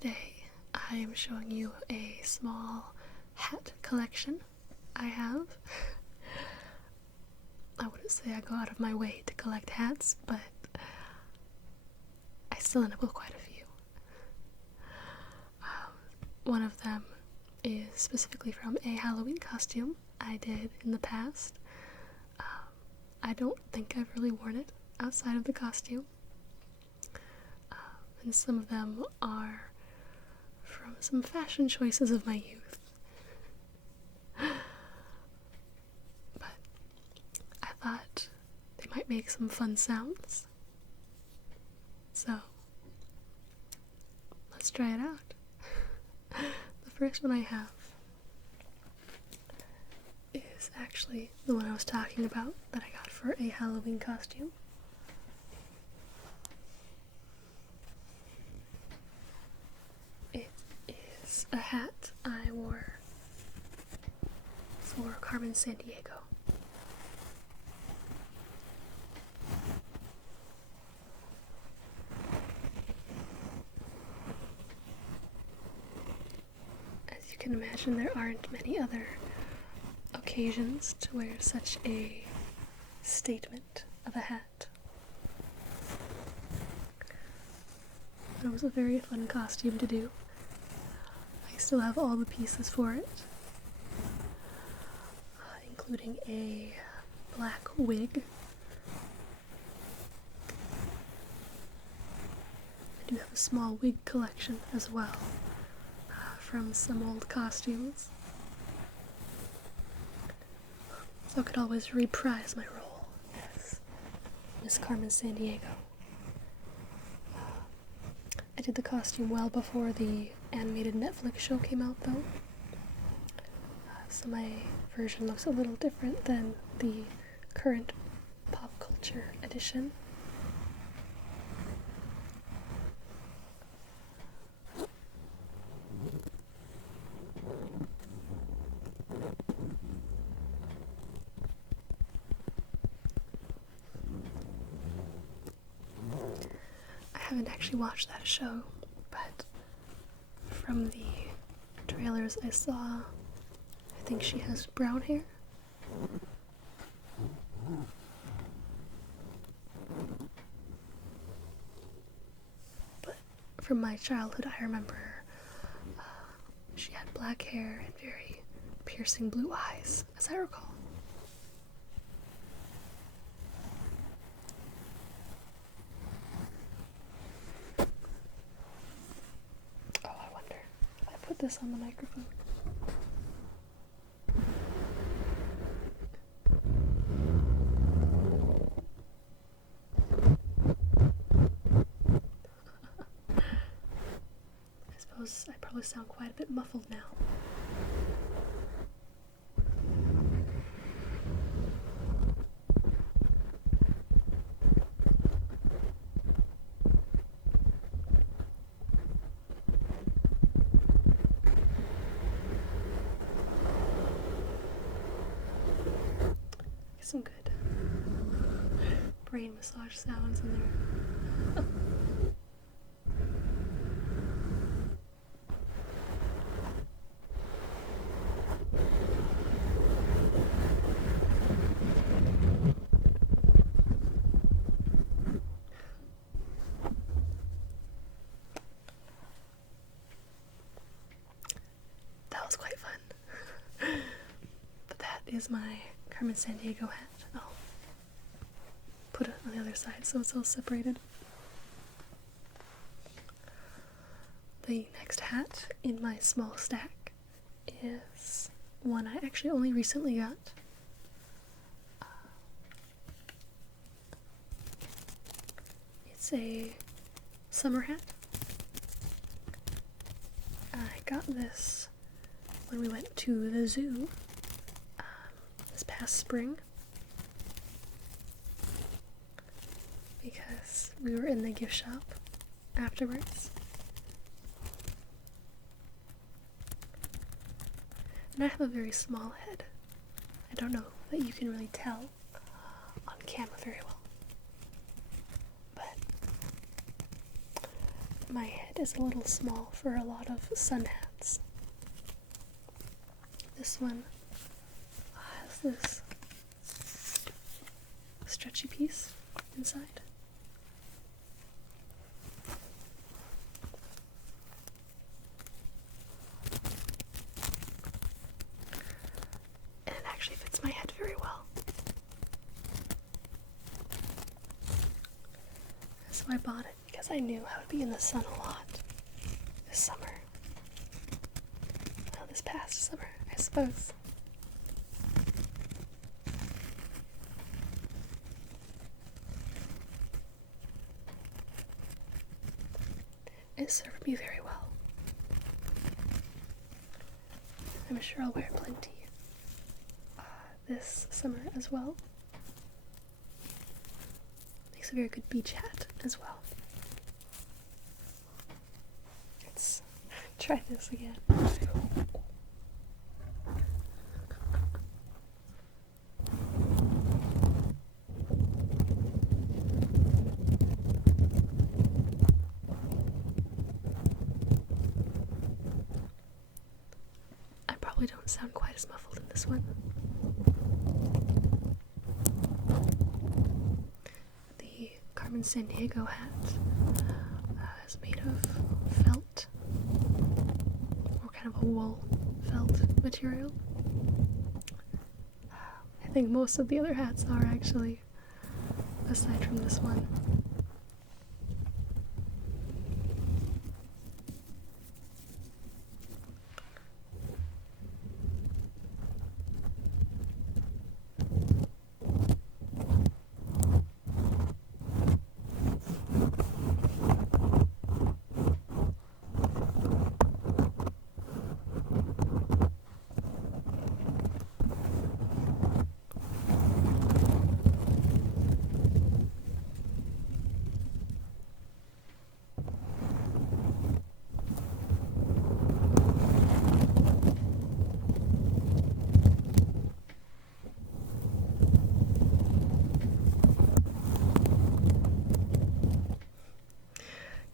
Today I am showing you a small hat collection I have. I wouldn't say I go out of my way to collect hats, but I still end up with quite a few. One of them is specifically from a Halloween costume I did in the past. I don't think I've really worn it outside of the costume. And some of them are from some fashion choices of my youth. But I thought they might make some fun sounds. So, let's try it out. The first one I have is actually the one I was talking about that I got for a Halloween costume. It is a hat I wore for Carmen Sandiego. As you can imagine, there aren't many other occasions to wear such a statement of a hat. It was a very fun costume to do. I still have all the pieces for it, including a black wig. I do have a small wig collection as well, from some old costumes. So I could always reprise my role as Miss Carmen Sandiego. I did the costume well before the animated Netflix show came out, though. So my version looks a little different than the current pop culture edition. I haven't actually watched that show, but from the trailers I saw, I think she has brown hair. But from my childhood, I remember she had black hair and very piercing blue eyes, as I recall. Put this on the microphone. I suppose I probably sound quite a bit muffled now. Some good brain massage sounds in there. That was quite fun. But that is my Carmen Sandiego hat. I'll put it on the other side so it's all separated. The next hat in my small stack is one I actually only recently got. It's a summer hat. I got this when we went to the zoo this past spring, because we were in the gift shop afterwards. And I have a very small head. I don't know that you can really tell on camera very well. But my head is a little small for a lot of sun hats. This one has this stretchy piece inside. And it actually fits my head very well. So I bought it because I knew I would be in the sun a lot this summer. Well, this past summer, I suppose. It served me very well. I'm sure I'll wear plenty this summer as well. Makes a very good beach hat as well. Let's try this again. I probably don't sound quite as muffled in this one. The Carmen Sandiego hat is made of felt, or kind of a wool felt material. I think most of the other hats are actually, aside from this one.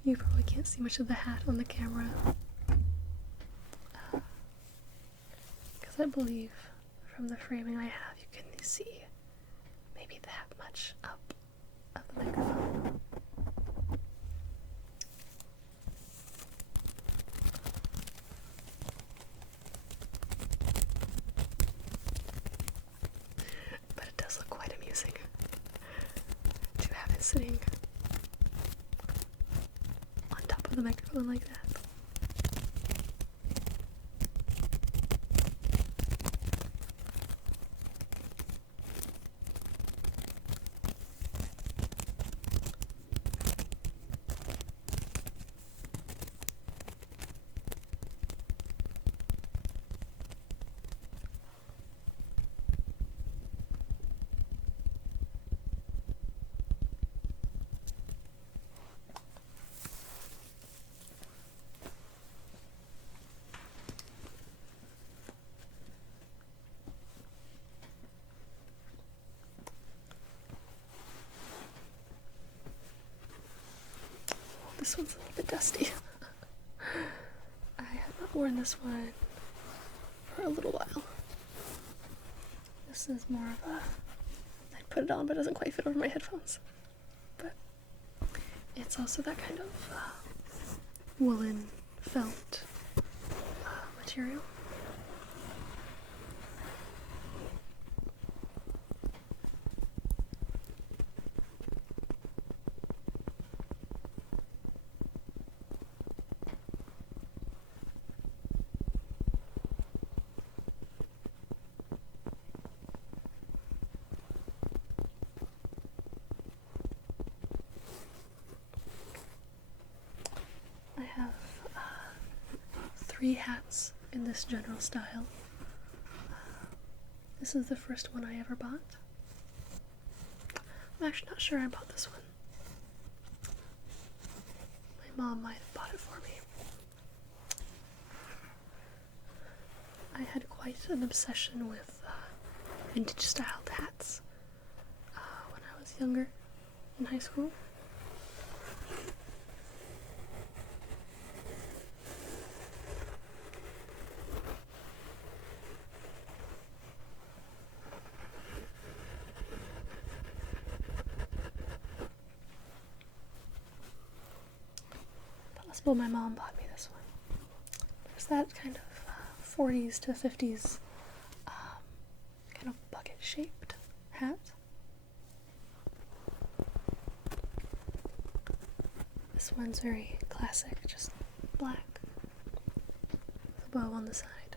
You probably can't see much of the hat on the camera, because I believe from the framing I have you can see maybe that much up of the microphone. But it does look quite amusing to have it sitting the microphone like that. This one's a little bit dusty. I have not worn this one for a little while. This is more of a, I put it on but it doesn't quite fit over my headphones. But it's also that kind of woolen felt material. I have 3 hats in this general style. This is the first one I ever bought. I'm actually not sure I bought this one. My mom might have bought it for me. I had quite an obsession with vintage styled hats when I was younger in high school. Well, my mom bought me this one. There's that kind of 40s to 50s kind of bucket shaped hat. This one's very classic, just black with a bow on the side.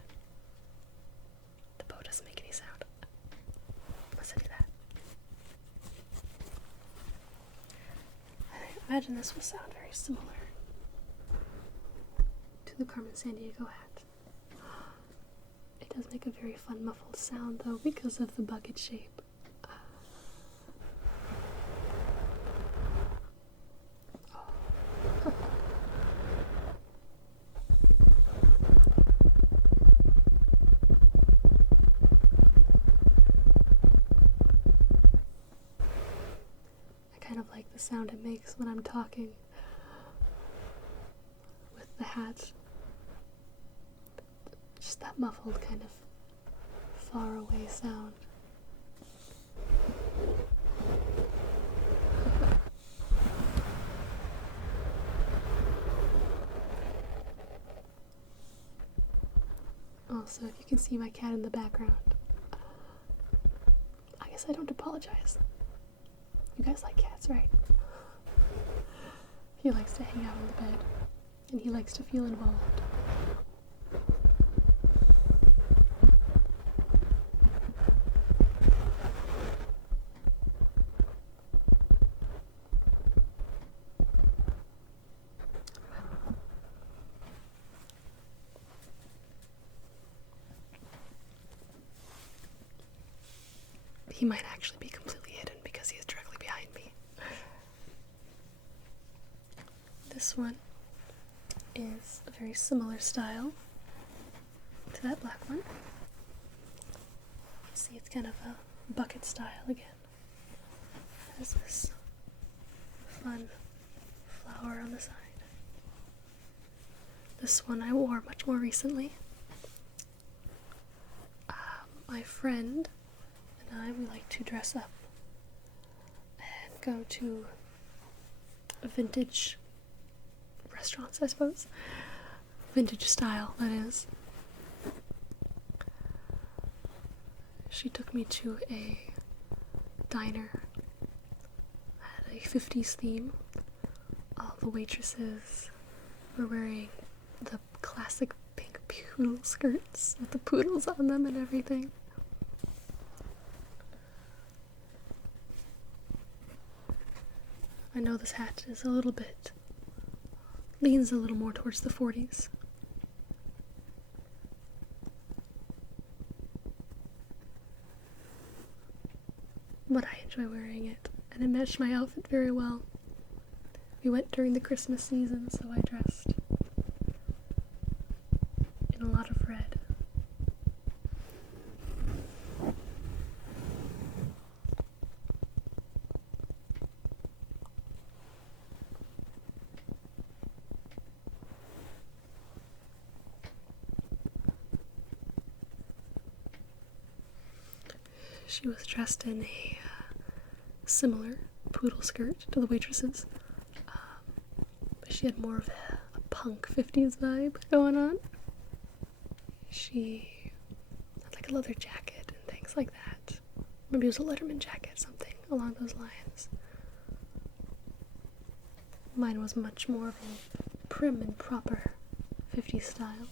The bow doesn't make any sound. Unless I do that. I imagine this will sound very similar to the Carmen Sandiego hat. It does make a very fun muffled sound though because of the bucket shape. I kind of like the sound it makes when I'm talking with the hat. Just that muffled kind of far away sound. Also, if you can see my cat in the background, I guess I don't apologize. You guys like cats, right? He likes to hang out on the bed, and he likes to feel involved. He might actually be completely hidden because he is directly behind me. This one is a very similar style to that black one. You can see it's kind of a bucket style again. There's this fun flower on the side. This one I wore much more recently. My friend and we like to dress up and go to vintage restaurants, I suppose. Vintage style, that is. She took me to a diner, had a 50s theme. All the waitresses were wearing the classic pink poodle skirts with the poodles on them and everything. I know this hat is a little bit, leans a little more towards the 40s. But I enjoy wearing it, and it matched my outfit very well. We went during the Christmas season, so I dressed in a lot of red. She was dressed in a similar poodle skirt to the waitresses, but she had more of a punk 50s vibe going on. She had like a leather jacket and things like that. Maybe it was a Letterman jacket, something along those lines. Mine was much more of a prim and proper 50s style.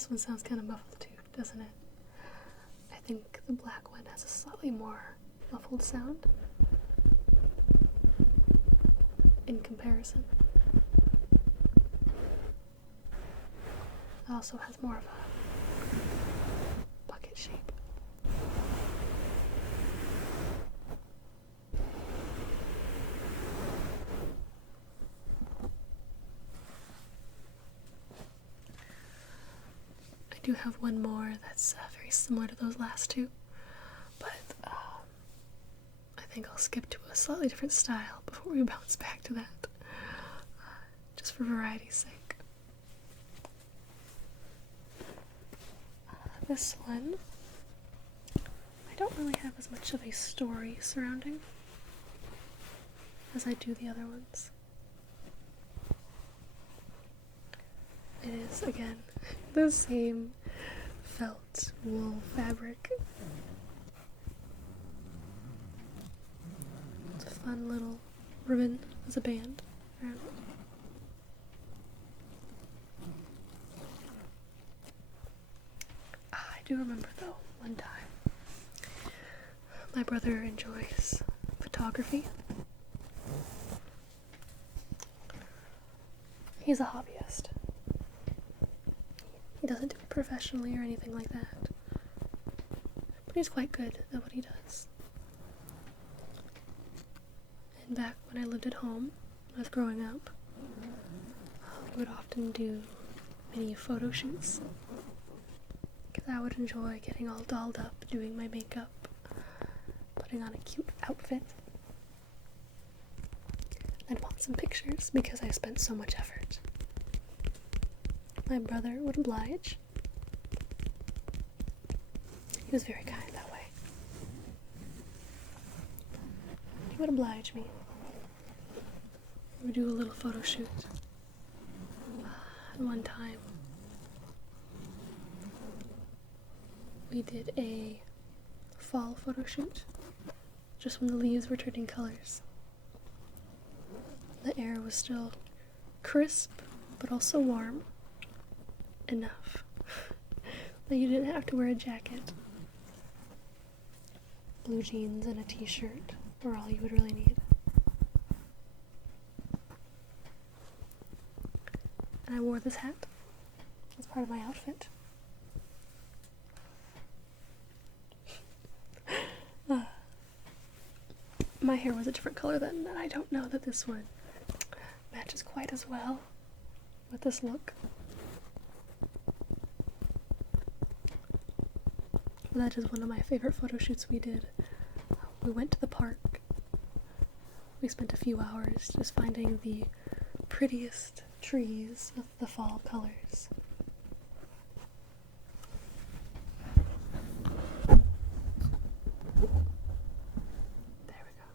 this one sounds kind of muffled too, doesn't it? I think the black one has a slightly more muffled sound in comparison. It also has more of a bucket shape. I do have one more that's very similar to those last two, but I think I'll skip to a slightly different style before we bounce back to that, just for variety's sake. This one, I don't really have as much of a story surrounding as I do the other ones. It is, again, the same felt wool fabric. It's a fun little ribbon as a band around it. I do remember, though, one time, my brother enjoys photography. He's a hobbyist. He doesn't do it professionally or anything like that, but he's quite good at what he does. And back when I lived at home, when I was growing up, we would often do mini photo shoots, because I would enjoy getting all dolled up, doing my makeup, putting on a cute outfit. I'd want some pictures because I spent so much effort. My brother would oblige. He was very kind that way. He would oblige me. We would do a little photo shoot. And one time, we did a fall photo shoot, just when the leaves were turning colors. The air was still crisp, but also warm enough that you didn't have to wear a jacket. Blue jeans and a t-shirt were all you would really need. And I wore this hat as part of my outfit. My hair was a different color then, and I don't know that this one matches quite as well with this look. That is one of my favorite photo shoots we did. We went to the park. We spent a few hours just finding the prettiest trees with the fall colors. There we go.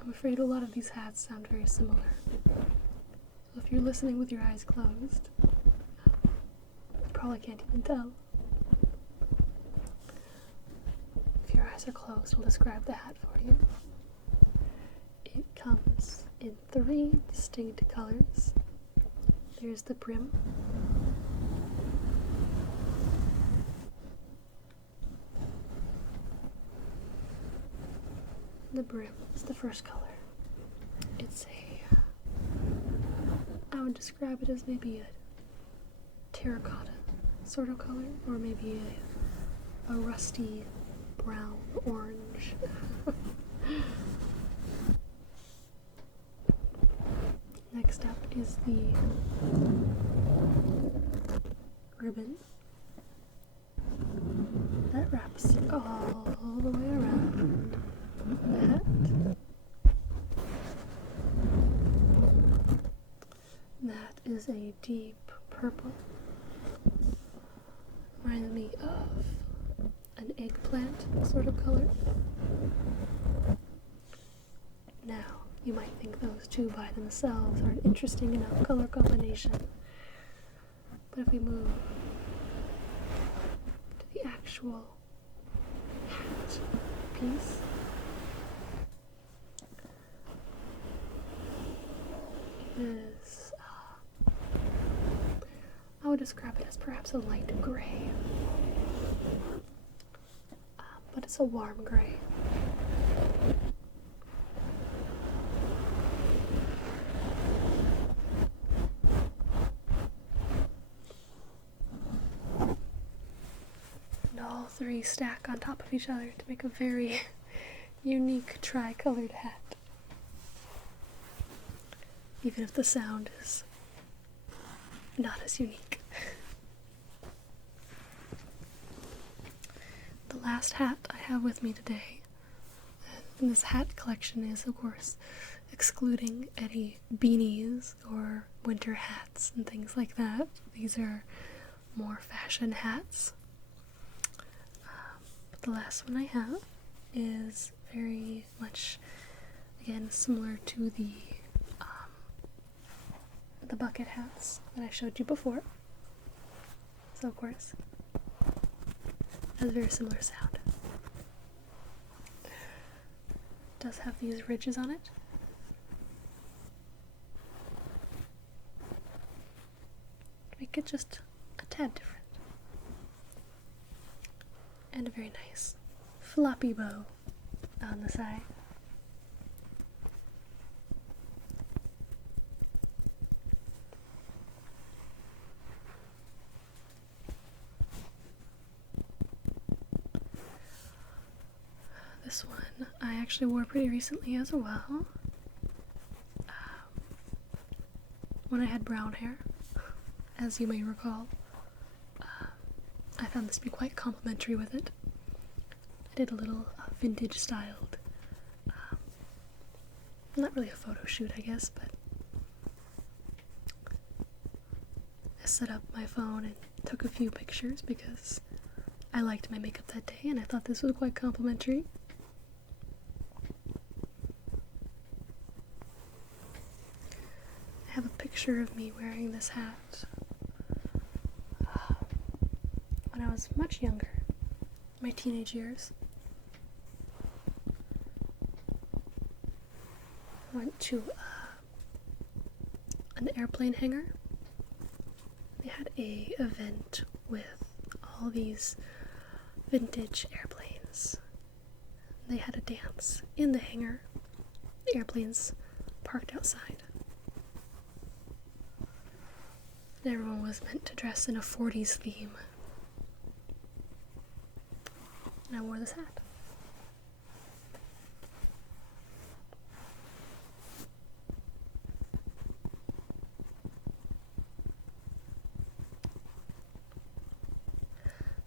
I'm afraid a lot of these hats sound very similar. So if you're listening with your eyes closed, you probably can't even tell. If your eyes are closed, I'll describe the hat for you. It comes in 3 distinct colors. There's the brim, the brim is the first color. It's I would describe it as maybe a terracotta sort of color, or maybe a rusty brown orange. Next up is the ribbon that wraps all the way around the hat. That is a deep purple. Reminds me of an eggplant sort of color. Now, you might think those two by themselves are an interesting enough color combination. But if we move to the actual hat piece, it is, I would describe it as perhaps a light gray. But it's a warm gray. And all three stack on top of each other to make a very unique tri-colored hat. Even if the sound is not as unique. The last hat I have with me today in this hat collection is, of course, excluding any beanies or winter hats and things like that. These are more fashion hats. But the last one I have is very much, again, similar to the bucket hats that I showed you before. So, of course, has a very similar sound. It does have these ridges on it. Make it just a tad different. And a very nice floppy bow on the side. This one I actually wore pretty recently as well. When I had brown hair, as you may recall. I found this to be quite complimentary with it. I did a little vintage styled, not really a photo shoot, I guess, but I set up my phone and took a few pictures because I liked my makeup that day and I thought this was quite complimentary. I have a picture of me wearing this hat when I was much younger, my teenage years. I went to an airplane hangar. They had a event with all these vintage airplanes. They had a dance in the hangar, the airplanes parked outside. And everyone was meant to dress in a 40s theme. And I wore this hat.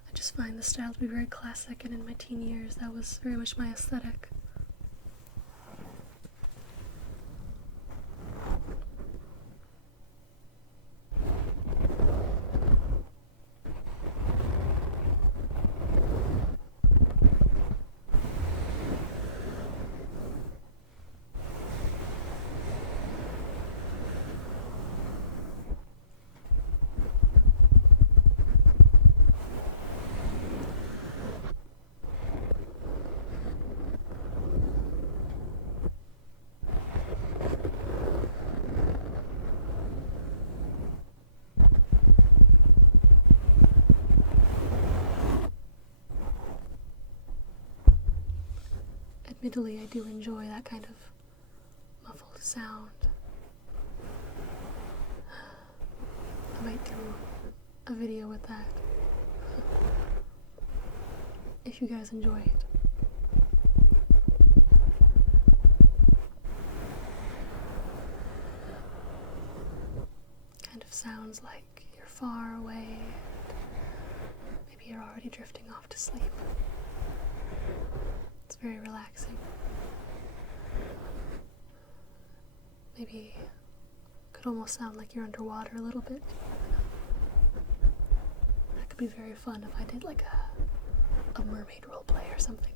I just find the style to be very classic, and in my teen years that was very much my aesthetic. Admittedly, I do enjoy that kind of muffled sound. I might do a video with that if you guys enjoy it. Kind of sounds like you're far away. maybe you're already drifting off to sleep. It's very relaxing. Maybe could almost sound like you're underwater a little bit. That could be very fun if I did like a mermaid roleplay or something.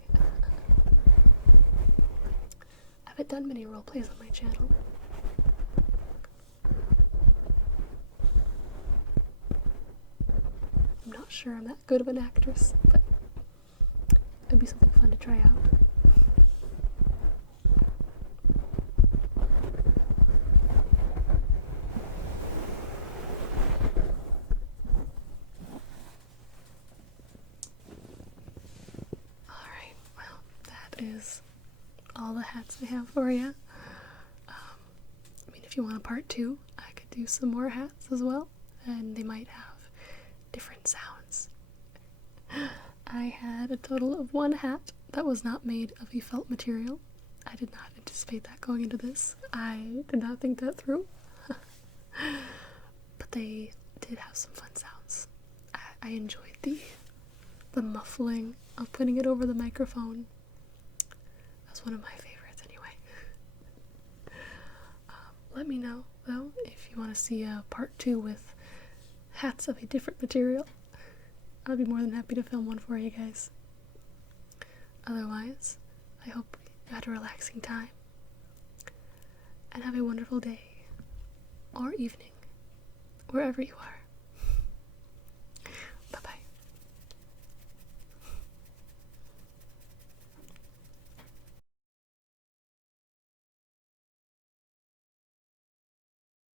I haven't done many roleplays on my channel. I'm not sure I'm that good of an actress, but it'd be something fun to try out. Alright, well, that is all the hats I have for you. I mean, if you want a part 2, I could do some more hats as well, and they might have different sounds. I had a total of 1 hat that was not made of a felt material. I did not anticipate that going into this. I did not think that through. But they did have some fun sounds. I enjoyed the muffling of putting it over the microphone. That's one of my favorites anyway. Let me know, though, if you want to see a part 2 with hats of a different material. I'll be more than happy to film one for you guys. Otherwise, I hope you had a relaxing time. And have a wonderful day, or evening, wherever you are.